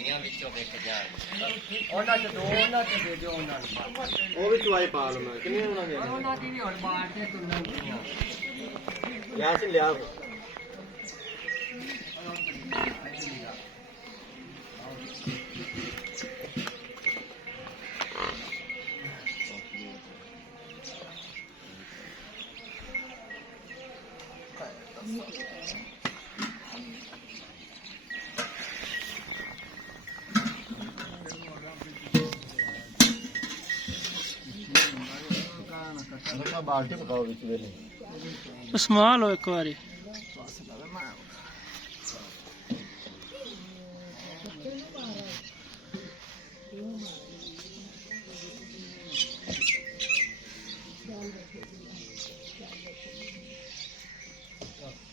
ਝੋਟੀਆਂ ਵਿੱਚੋਂ ਵਿਕ ਜਾਣ ਉਹਨਾਂ ਚ ਦੋ ਉਹਨਾਂ ਚ ਦੇ ਦਿਓ ਉਹਨਾਂ ਨੂੰ ਉਹ ਵੀ ਚਵਾਈ ਪਾ ਲਵਾਂ ਕਿੰਨੇ ਉਹਨਾਂ ਦੇ ਉਹਨਾਂ ਦੀ ਵੀ ਹੁਣ ਬਾਹਰ ਤੇ ਤੁੰਨਾਂ ਦੀਆਂ ਲਿਆ ਸੀ ਲਿਆ बाल्टी पकाओ बिच वेले स्माल हो एक बारी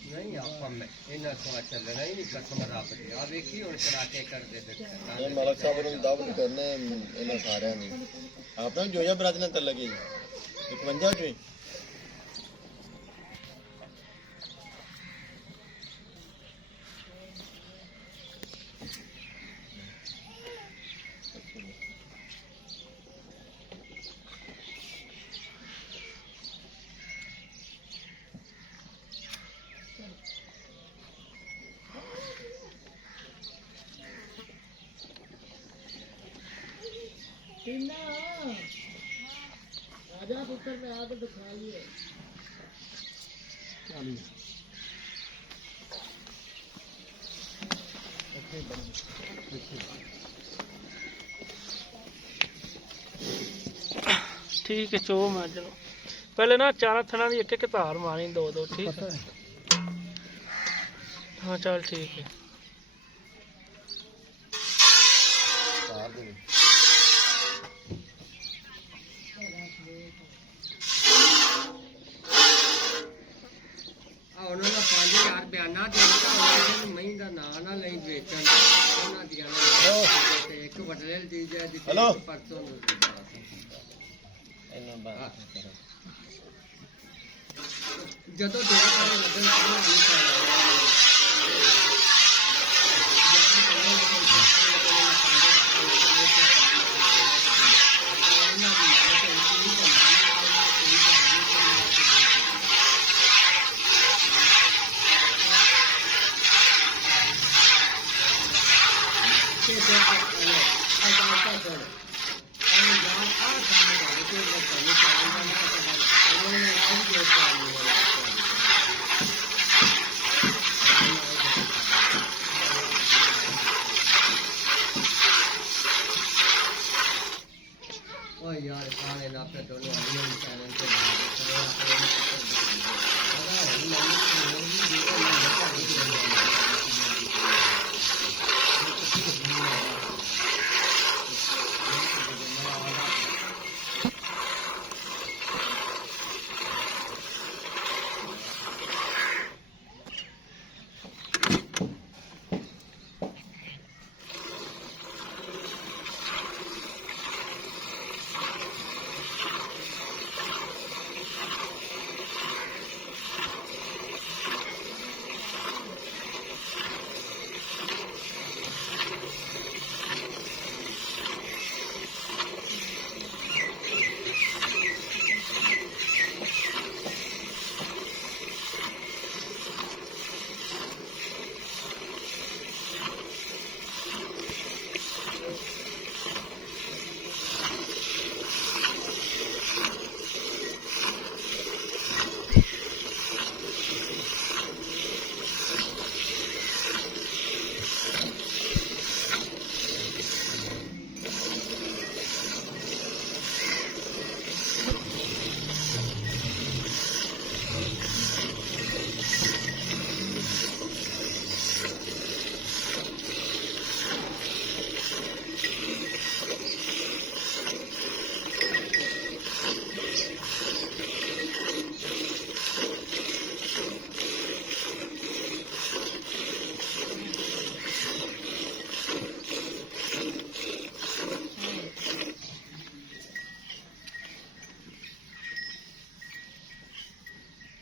नहीं आप इन्ना सवा चलना ही नहीं कसम रब दी आ वेखी हुन चढ़ाके करदे फिर ये मलक साहब ने दावत करने इन्ना सारे ने आपने जोया बरात ने कर लगी 51 जो राजा पुत्र में आग दिखाइए ठीक है चो मैं चलो पहले ना चार थना की एक धार मारनी दो दो ठीक है हाँ चल ठीक है ਉਹਨਾਂ ਦਾ 5000 ਬਿਆਨਾ ਦੇਣਾ ਉਹਨਾਂ ਨੂੰ ਮਹੀਂ ਦਾ ਨਾਂ ਨਾ ਲਈ ਵੇਚਣ ਉਹਨਾਂ ਦੀਆਂ ਤੇ ਇੱਕ ਵਡਲੇ ਦੀ ਜੀ ਪਰਸੋਂ ਨੂੰ ਇਹਨਾਂ ਬਾਤ ਜਦੋਂ ਦੇਣਾ ਕਰੇ ਲੱਗਣ ਨਹੀਂ यार खाने ना पे दोनों चैनल पे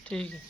ठीक है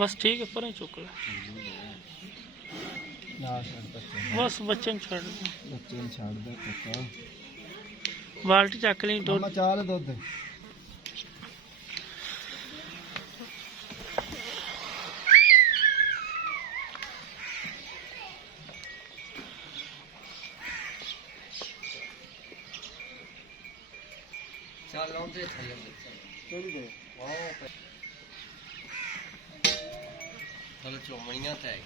ਬਸ ਠੀਕ ਹੈ, ਪਰੇ ਚੁੱਕ ਲੈ। ਬਸ ਬੱਚੇ ਨੂੰ ਛੱਡ ਦੇ। ਬੱਚੇ ਨੂੰ ਛੱਡ ਦੇ ਕੁੱਤਾ। ਬਾਲਟੀ ਚੱਕ ਲਈ ਦੁੱਧ। ਚਾਹ ਦੁੱਧ। ਚੱਲ ਆਉਂਦੇ ਥੱਲੇ ਬੱਚਾ ਕਿਹੜੀ ਦੇ? ਵਾਹ ਚਲੋ ਚੋਮਣੀਆਂ ਤੇ